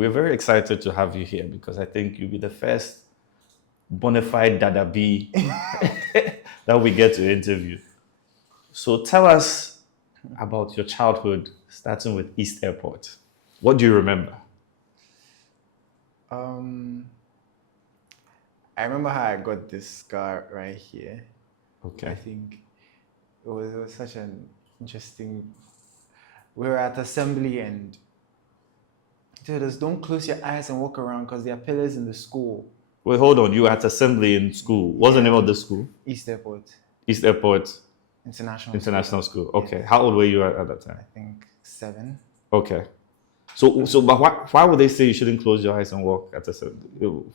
we're very excited to have you here because I think you'll be the first bona fide Dada B that we get to interview. So tell us about your childhood, starting with East Airport. What do you remember? I remember how I got this scar right here. Okay. I think it was such an interesting. We were at assembly and dude, don't close your eyes and walk around because there are pillars in the school. Wait, hold on. You were at assembly in school. What's the name of the school? East Airport. East Airport International School. Okay. Yeah. How old were you at that time? I think 7. Okay. But why would they say you shouldn't close your eyes and walk at assembly?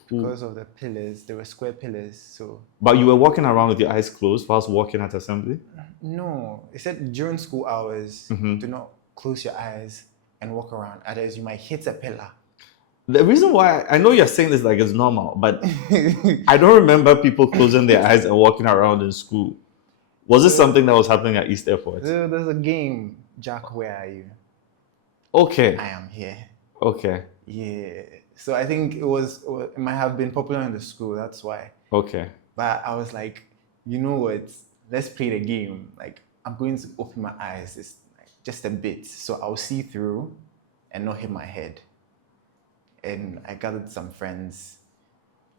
Because of the pillars. They were square pillars. So. But you were walking around with your eyes closed whilst walking at assembly? No. It said during school hours, do not close your eyes and walk around. Otherwise, you might hit a pillar. The reason why, I know you're saying this like it's normal, but I don't remember people closing their eyes and walking around in school. Was this something that was happening at East Airport? There's a game, Jack, where are you? Okay. I am here. Okay. Yeah. So I think it might have been popular in the school, that's why. Okay. But I was like, you know what, let's play the game. Like, I'm going to open my eyes. It's like just a bit, so I'll see through and not hit my head. And I gathered some friends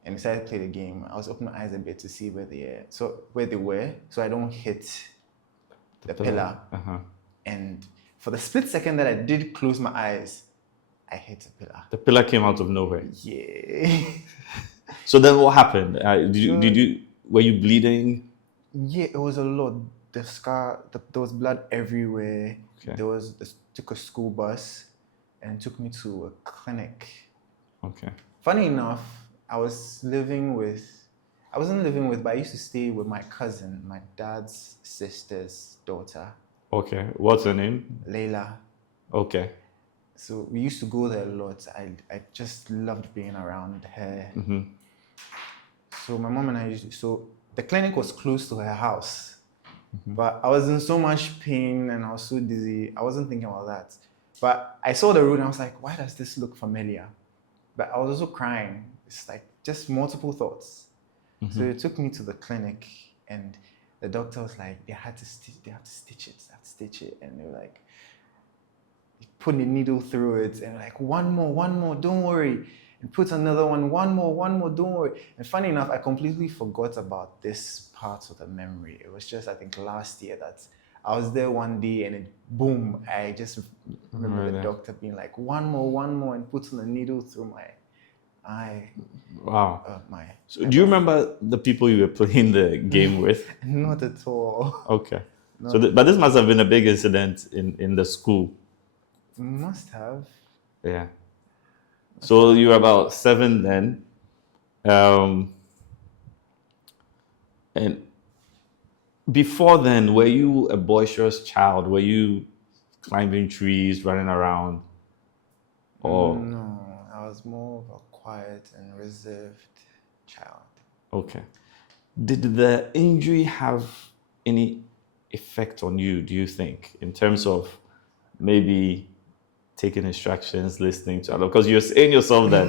and decided to play the game. I was opening my eyes a bit to see where they were, so I don't hit the pillar. And for the split second that I did close my eyes, I hit a pillar. The pillar came out of nowhere. Yeah. So then what happened? Were you bleeding? Yeah, it was a lot. The scar, there was blood everywhere. Okay. Took a school bus and took me to a clinic. Okay. Funny enough, I wasn't living with, but I used to stay with my cousin, my dad's sister's daughter. Okay. What's her name? Layla. Okay. So we used to go there a lot. I just loved being around her. So my mom and I so the clinic was close to her house. But I was in so much pain and I was so dizzy. I wasn't thinking about that. But I saw the road and I was like, why does this look familiar? But I was also crying. It's like just multiple thoughts. So they took me to the clinic and the doctor was like, they had to stitch it. And they were like, put a needle through it and like, one more, don't worry. And put another one more, don't worry. And funny enough, I completely forgot about this part of the memory. It was just, I think last year that I was there one day and it, boom, I just remember the doctor being like, one more, and putting a needle through my eye. Wow. So do you remember the people you were playing the game with? Not at all. Okay. But this must have been a big incident in the school. Must have. Yeah. So you were about 7 then. And before then, were you a boisterous child? Were you climbing trees, running around? Or no, I was more of a quiet and reserved child. Okay. Did the injury have any effect on you, do you think, in terms of maybe taking instructions, listening to others? Because you're saying yourself that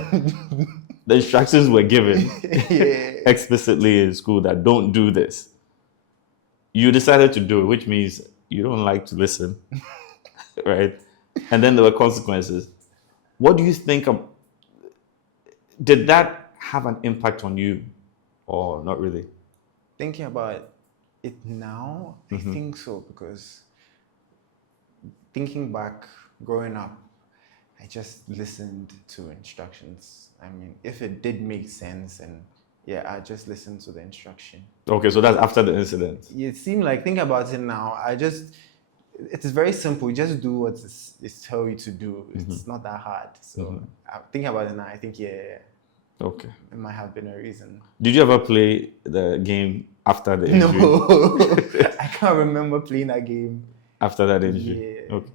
the instructions were given explicitly in school that don't do this. You decided to do it, which means you don't like to listen, right? And then there were consequences. What do you think did that have an impact on you or not really? Thinking about it now, I think so, because thinking back, growing up, I just listened to instructions. I mean, if it did make sense, and yeah, I just listened to the instruction. Okay, so that's after the incident. It seemed like, thinking about it now, it is very simple. You just do what it's tell you to do. It's not that hard. So thinking about it now, I think, yeah. Okay. It might have been a reason. Did you ever play the game after the injury? No. I can't remember playing that game. After that injury? Yeah. Okay.